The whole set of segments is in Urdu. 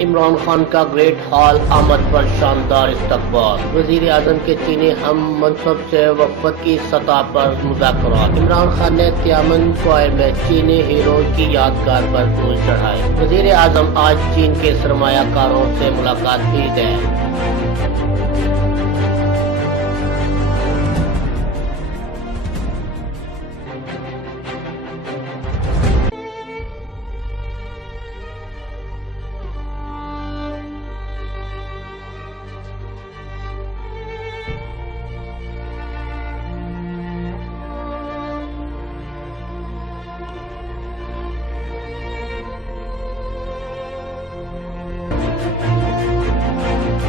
عمران خان کا گریٹ ہال آمد پر شاندار استقبال، وزیر اعظم کے چینی ہم منصب سے وفد کی سطح پر مذاکرات، عمران خان نے تیانمن اسکوائر میں چینی ہیرو کی یادگار پر پھول چڑھائے، وزیر اعظم آج چین کے سرمایہ کاروں سے ملاقات بھی گئے۔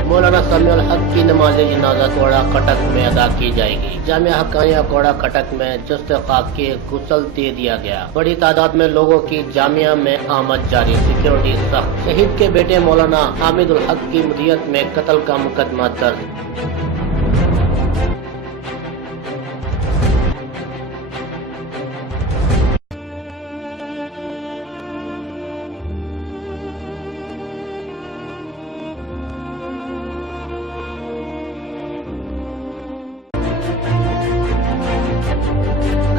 مولانا سمیع الحق کی نماز جنازہ کوڑا کٹک میں ادا کی جائے گی۔ جامعہ حقانیہ کوڑا کٹک میں جسد خاک کے غسل دے دیا گیا، بڑی تعداد میں لوگوں کی جامعہ میں آمد جاری، سیکیورٹی سخت۔ شہید کے بیٹے مولانا حامد الحق کی مدیت میں قتل کا مقدمہ درج۔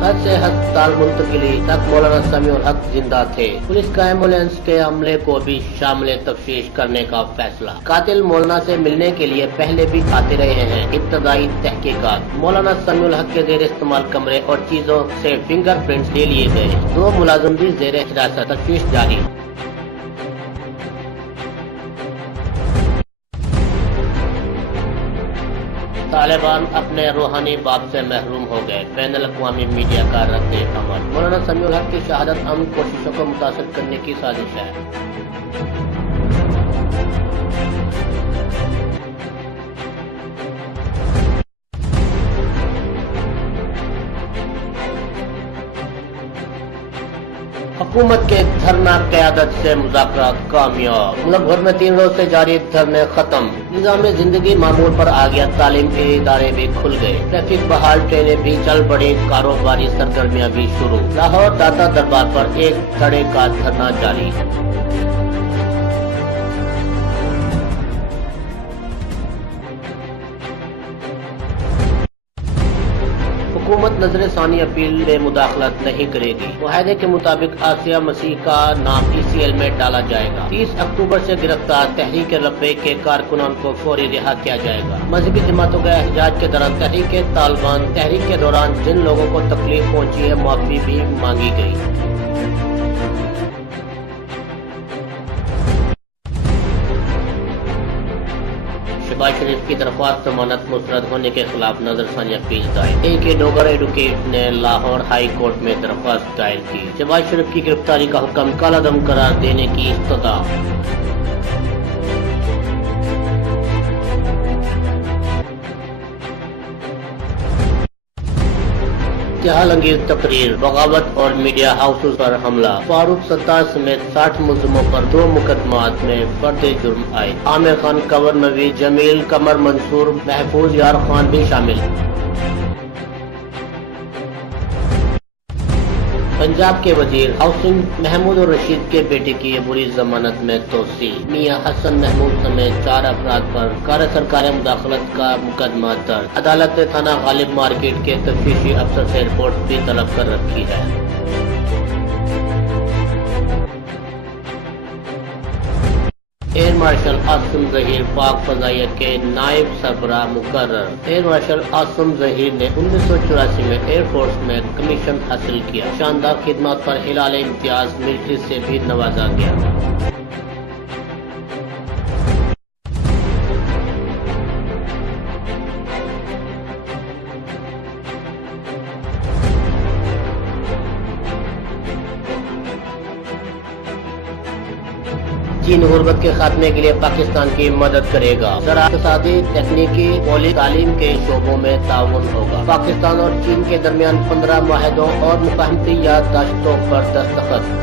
گھر سے ہسپتال منتقلی تک مولانا سمیع الحق زندہ تھے، پولیس کا ایمبولینس کے عملے کو بھی شامل تفتیش کرنے کا فیصلہ۔ قاتل مولانا سے ملنے کے لیے پہلے بھی آتے رہے ہیں، ابتدائی تحقیقات۔ مولانا سمیع الحق کے زیر استعمال کمرے اور چیزوں سے فنگر پرنٹس لے لیے گئے، 2 ملازم بھی زیر حراست، تفتیش جاری۔ طالبان اپنے روحانی باپ سے محروم ہو گئے، بین الاقوامی میڈیا کا رد عمل۔ مولانا سمیع الحق کی شہادت امن کوششوں کو متاثر کرنے کی سازش ہے۔ حکومت کے دھرنا قیادت سے مذاکرات کامیاب، ملک بھر میں 3 روز سے جاری دھرنے ختم، نظام زندگی معمول پر آ گیا، تعلیم کے ادارے بھی کھل گئے، ٹریفک بحال، ٹرینیں بھی چل پڑی، کاروباری سرگرمیاں بھی شروع۔ لاہور داتا دربار پر 1 دھڑے کا دھرنا جاری۔ حکومت نظر ثانی اپیل میں مداخلت نہیں کرے گی، معاہدے کے مطابق آسیہ مسیح کا نام ECL میں ڈالا جائے گا۔ 30 اکتوبر سے گرفتار تحریک لبیک کے کارکنان کو فوری رہا کیا جائے گا۔ مذہبی جماعتوں کے احتجاج کے دوران تحریک طالبان، تحریک کے دوران جن لوگوں کو تکلیف پہنچی ہے معافی بھی مانگی گئی۔ شہباز شریف کی درخواست ضمانت مسترد ہونے کے خلاف نظر ثانی اپیل دائر۔ کے ڈوگر ایڈوکیٹ نے لاہور ہائی کورٹ میں درخواست دائر کی، شہباز شریف کی گرفتاری کا حکم کالعدم قرار دینے کی استدعا۔ اشتعال انگیز تقریر، بغاوت اور میڈیا ہاؤسز پر حملہ، فاروق ستار سمیت 60 ملزموں پر 2 مقدمات میں فرد جرم عائد، عامر خان، کنور نوید، جمیل، قمر منصور، محفوظ یار خان بھی شامل۔ پنجاب کے وزیر ہاؤسنگ محمود الرشید کے بیٹے کی عبوری ضمانت میں توسیع، میاں حسن محمود سمیت 4 افراد پر غیر سرکاری مداخلت کا مقدمہ درج۔ عدالت نے تھانہ غالب مارکیٹ کے تفتیشی افسر سے رپورٹ بھی طلب کر رکھی ہے۔ ایئر مارشل عاصم ظہیر پاک فضائیہ کے نائب سربراہ مقرر۔ ایئر مارشل عاصم ظہیر نے 1984 میں ایئر فورس میں کمیشن حاصل کیا، شاندار خدمات پر ہلال امتیاز ملٹری سے بھی نوازا گیا۔ چین غربت کے خاتمے کے لیے پاکستان کی مدد کرے گا، زراعت، اقتصادی، تکنیکی، پولیس، تعلیم کے شعبوں میں تعاون ہوگا۔ پاکستان اور چین کے درمیان 15 معاہدوں اور مفاہمتی یادداشتوں پر دستخط۔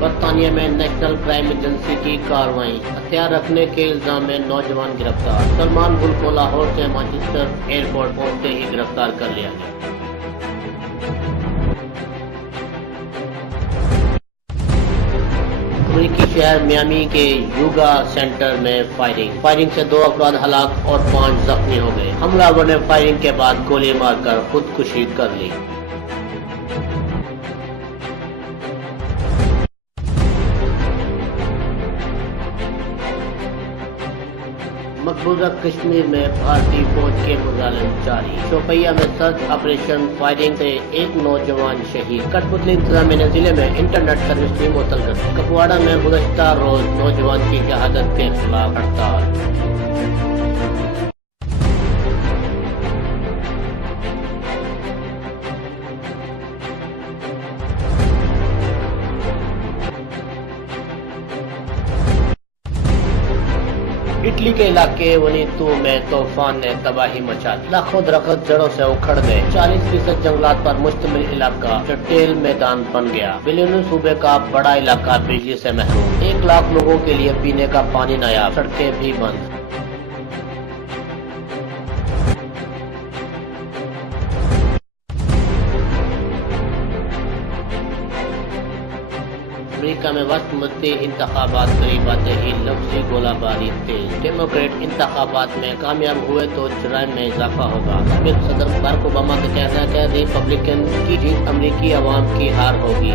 برطانیہ میں نیشنل کرائم ایجنسی کی کارروائی، ہتھیار رکھنے کے الزام میں نوجوان گرفتار۔ سلمان گل کو لاہور سے مانچسٹر ایئرپورٹ پہنچتے ہی گرفتار کر لیا گیا۔ امریکی شہر میامی کے یوگا سینٹر میں فائرنگ سے 2 افراد ہلاک اور 5 زخمی ہو گئے۔ حملہ آوروں نے فائرنگ کے بعد گولی مار کر خودکشی کر لی۔ مقبوضہ کشمیر میں بھارتی فوج کے مظالم جاری، شوپیاں میں سرچ آپریشن، فائرنگ سے 1 نوجوان شہید۔ کٹھ پتلی انتظامیہ نے ضلع میں انٹرنیٹ سروس بھی معطل کر دی۔ کپواڑہ میں گزشتہ روز نوجوان کی شہادت کے خلاف ہڑتال۔ اٹلی کے علاقے ونیتو میں طوفان نے تباہی مچا دی، لاکھوں درخت جڑوں سے اکھڑ گئے، 40% جنگلات پر مشتمل علاقہ چٹیل میدان بن گیا۔ بلیونو صوبے کا بڑا علاقہ بجلی سے محروم، 1 لاکھ لوگوں کے لیے پینے کا پانی نایاب، سڑکیں بھی بند۔ امریکہ میں وسط مدتی انتخابات قریب آتے ہی لفظی گولہ باری تیز، ڈیموکریٹ انتخابات میں کامیاب ہوئے تو جرائم میں اضافہ ہوگا۔ سابق صدر باراک اوباما کا کہنا ہے کہ ریپبلکن کی جیت امریکی عوام کی ہار ہوگی۔